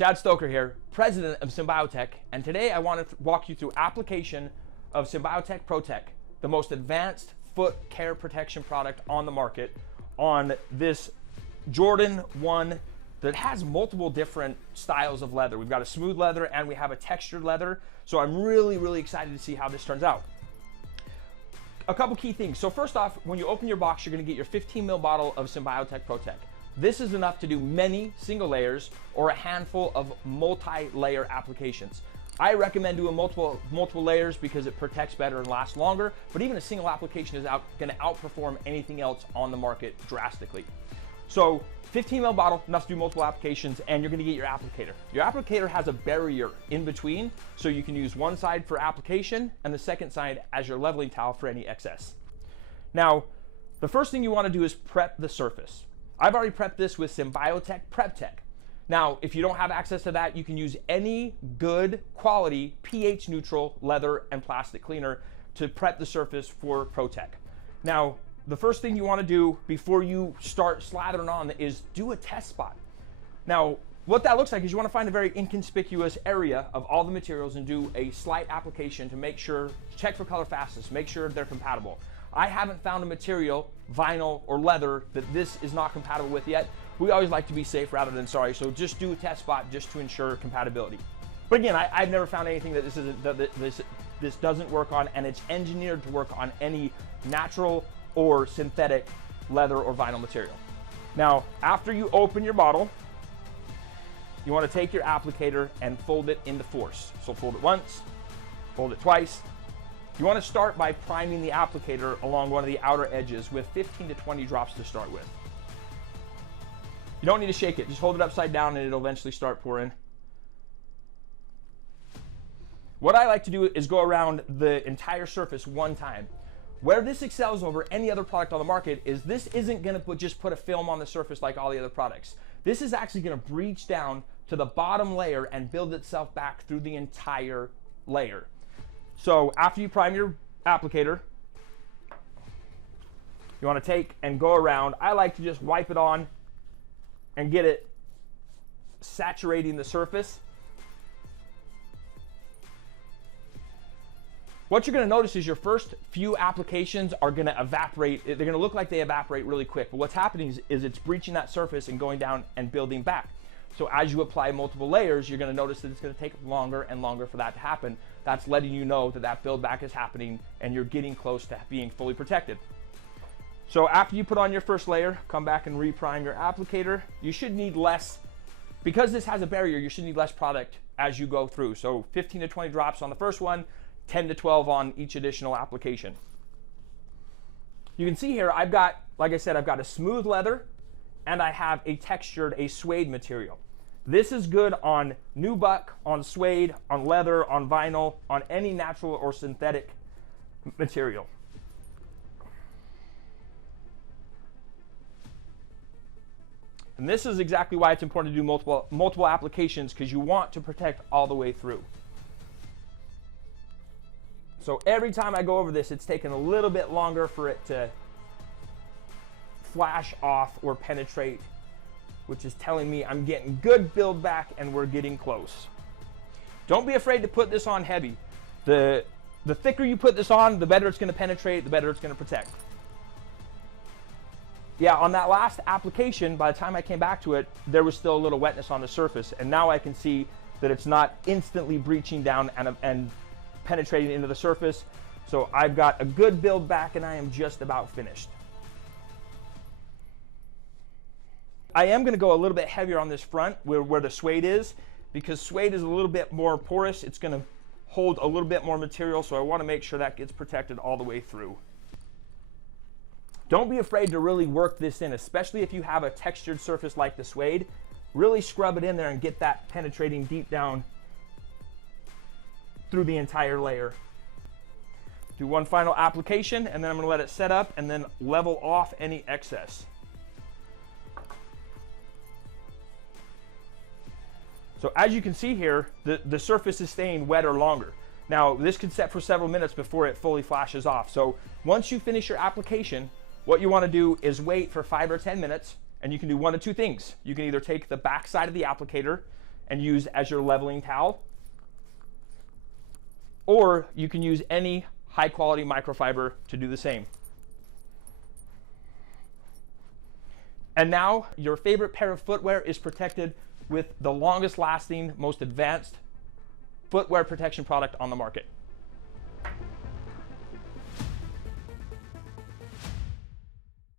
Shad Stoker here, president of Symbiotech, and today I want to walk you through application of Symbiotech PROTECH, the most advanced foot care protection product on the market, on this Jordan 1 that has multiple different styles of leather. We've got a smooth leather and we have a textured leather, so I'm really excited to see how this turns out. A couple key things. So first off, when you open your box, you're going to get your 15 ml bottle of Symbiotech PROTECH. This is enough to do many single layers or a handful of multi-layer applications. I recommend doing multiple layers because it protects better and lasts longer, but even a single application is going to outperform anything else on the market drastically. So 15 ml bottle, enough to do multiple applications, and you're going to get your applicator. Your applicator has a barrier in between, so you can use one side for application and the second side as your leveling towel for any excess. Now, the first thing you want to do is prep the surface. I've already prepped this with Symbiotech PROTECH. Now, if you don't have access to that, you can use any good quality pH neutral leather and plastic cleaner to prep the surface for PROTECH. Now, the first thing you want to do before you start slathering on is do a test spot. Now, what that looks like is you want to find a very inconspicuous area of all the materials and do a slight application to make sure, check for color fastness, make sure they're compatible. I haven't found a material, vinyl or leather, that this is not compatible with yet. We always like to be safe rather than sorry, so just do a test spot just to ensure compatibility. But again, I've never found anything that this doesn't work on, and it's engineered to work on any natural or synthetic leather or vinyl material. Now, after you open your bottle, you want to take your applicator and fold it into force. So fold it once, fold it twice. You want to start by priming the applicator along one of the outer edges with 15 to 20 drops to start with. You don't need to shake it, just hold it upside down and it'll eventually start pouring. What I like to do is go around the entire surface one time. Where this excels over any other product on the market is this isn't going to just put a film on the surface like all the other products. This is actually going to breach down to the bottom layer and build itself back through the entire layer. So after you prime your applicator, you want to take and go around. I like to just wipe it on and get it saturating the surface. What you're going to notice is your first few applications are going to evaporate. They're going to look like they evaporate really quick, but what's happening is it's breaching that surface and going down and building back. So as you apply multiple layers, you're going to notice that it's going to take longer and longer for that to happen. That's letting you know that that build back is happening and you're getting close to being fully protected. So after you put on your first layer, come back and reprime your applicator. You should need less, because this has a barrier, you should need less product as you go through. So 15 to 20 drops on the first one, 10 to 12 on each additional application. You can see here, I've got, like I said, I've got a smooth leather and I have a textured, a suede material. This is good on nubuck, on suede, on leather, on vinyl, on any natural or synthetic material. And this is exactly why it's important to do multiple applications, because you want to protect all the way through. So every time I go over this, it's taken a little bit longer for it to flash off or penetrate, which is telling me I'm getting good build back and we're getting close. Don't be afraid to put this on heavy. The thicker you put this on, the better it's going to penetrate, the better it's going to protect. Yeah, on that last application, by the time I came back to it, there was still a little wetness on the surface, and now I can see that it's not instantly breaching down and penetrating into the surface. So I've got a good build back and I am just about finished. I am going to go a little bit heavier on this front where the suede is, because suede is a little bit more porous. It's going to hold a little bit more material, so I want to make sure that gets protected all the way through. Don't be afraid to really work this in, especially if you have a textured surface like the suede. Really scrub it in there and get that penetrating deep down through the entire layer. Do one final application and then I'm going to let it set up and then level off any excess. So as you can see here, the surface is staying wet or longer. Now this could set for several minutes before it fully flashes off. So once you finish your application, what you want to do is wait for 5 or 10 minutes, and you can do one of two things. You can either take the back side of the applicator and use as your leveling towel. Or you can use any high quality microfiber to do the same. And now your favorite pair of footwear is protected with the longest lasting, most advanced footwear protection product on the market.